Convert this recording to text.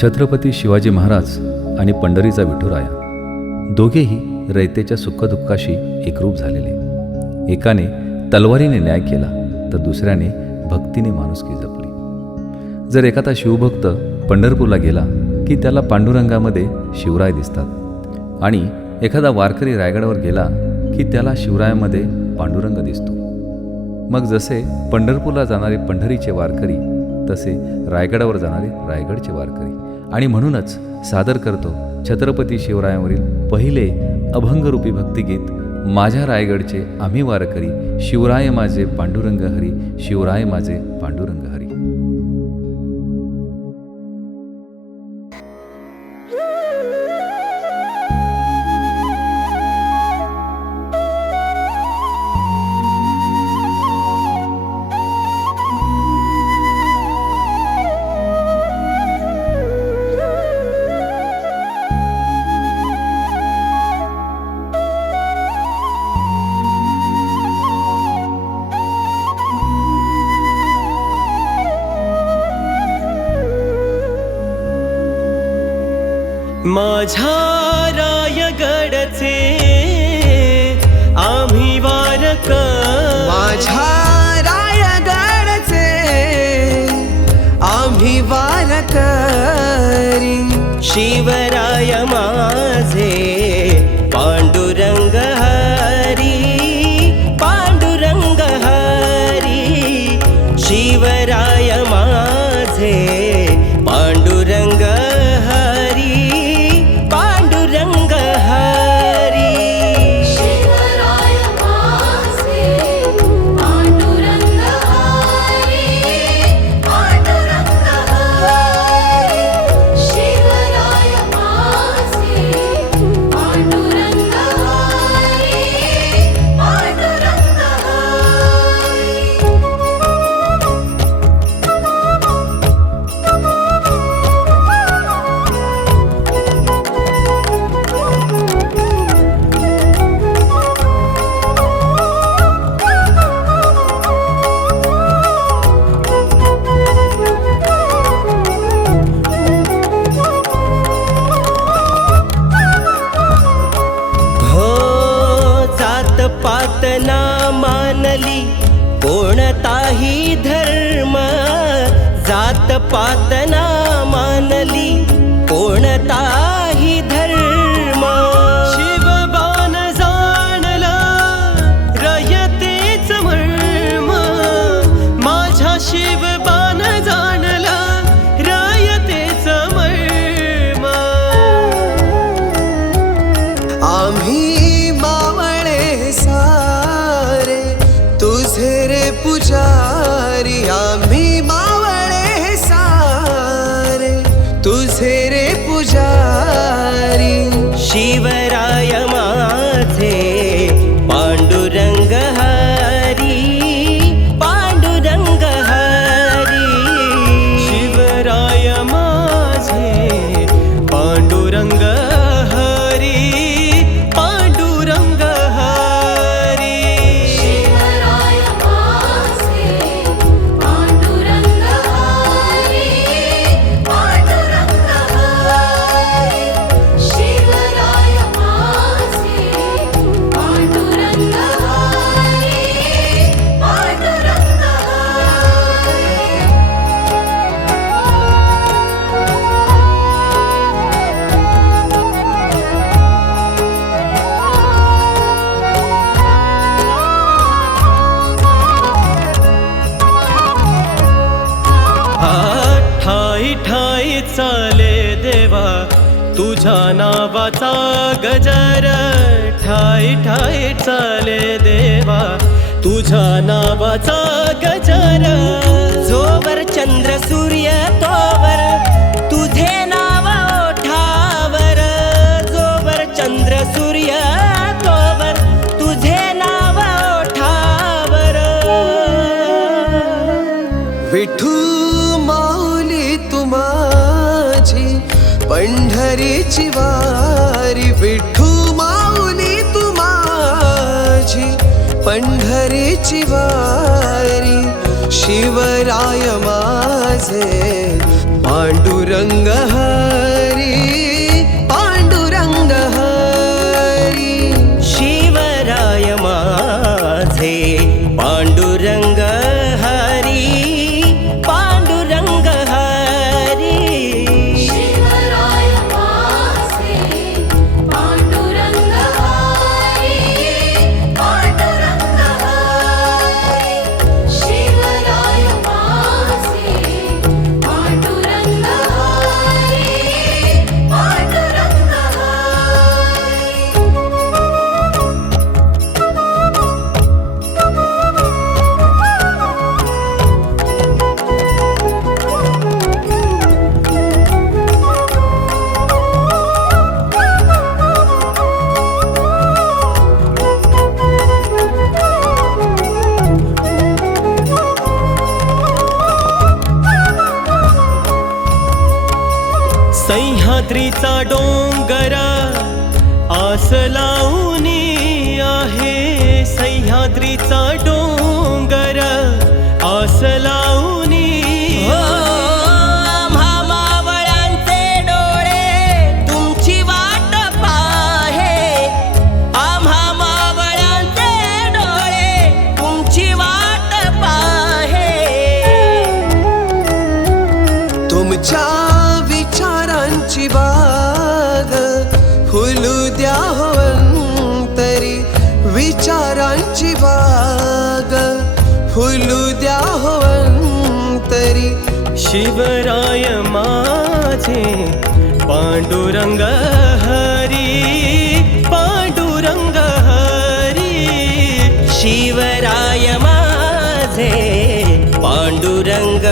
छत्रपती शिवाजी महाराज आणि पंढरीचा विठुराया दोघेही रयतेच्या सुखदुःखाशी एकरूप झालेले. एकाने तलवारीने न्याय केला तर दुसऱ्याने भक्तीने माणुसकी जपली. जर एखादा शिवभक्त पंढरपूरला गेला की त्याला पांडुरंगामध्ये शिवराय दिसतात आणि एखादा वारकरी रायगडावर गेला की त्याला शिवरायामध्ये पांडुरंग दिसतो. मग जसे पंढरपूरला जाणारे पंढरीचे वारकरी तसे रायगडावर जाणारे रायगडचे वारकरी. आणि म्हणूनच सादर करतो छत्रपती शिवरायांवरील पहिले अभंगरूपी भक्तिगीत, माझ्या रायगडचे आम्ही वारकरी, शिवराय माझे पांडुरंग हरी, शिवराय माझे पांडुरंग हरी. माझ्या रायगडचे आम्ही वारकरी, माझ्या रायगडचे आम्ही वारकरी, शिवराय माझे पांडुरंग हरी, पांडुरंग हरी, शिवराय माझे पांडुरंग हरी, पांडुरंग हरी. शिवराय माझे पांडुरंग हरी, पांडुरंग हरी, शिवराय माझे पांडुरंग हरी, पांडुरंग पात ना मानली कोणताही धर्म, जात पात ना मानली कोणताही धर्म, शिवबान जाणला रयतेच मर्म, माझ्या शिवबान जाणला रयतेच मर्म. आम्ही सारे तुझे रे पुजारी, आम्ही मावळे सारे तुझे रे पुजारी, शिवराय माझे पांडुरंग हरी, पांडुरंग हरी, शिवराय माझे पांडुरंग हरी, पांडुरंग हरी. शिवराय माझे पांडुरंग हरी, पांडुरंग हरी, शिवराय माझे पांडुरंग हरी, पांडुरंग ठाई ठाई चाले देवा तुझ्या नावाचा गजर, ठाई ठाई चाले देवा तुझ्या नावाचा गजर, जोवर चंद्र सूर्य तोवर तुझे नाव ओठावर, जोवर चंद्र सूर्य तोवर तुझे नाव ओठावर. विठू माऊली तू माझी पंढरीची वारी, विठू माऊली तू माझी पंढरीची वारी, शिवराय माझे पांडुरंग हरी पांडुरंग हरी शिवराय माझे पांडुरंग हरी पांडुरंग हरी शिवराय माझे पांडुरंग हरी पांडुरंग हरी शिवराय माझे पांडुरंग हरी पांडुरंग सह्याद्रीचा डोंगर आस लावूनी आहे सह्याद्रीचा डोंगर आस लावूनी आम्हा मावळ्यांचे डोळे तुमची वाट पाहे आम्हा मावळ्यांचे डोळे तुमची वाट पाहे तुमच्या विचारांची बाग फुलू द्या होवंतरी विचारांची बाग फुलू द्या होवंतरी शिवराय माझे पांडुरंग हरी पांडुरंग हरी शिवराय माझे पांडुरंग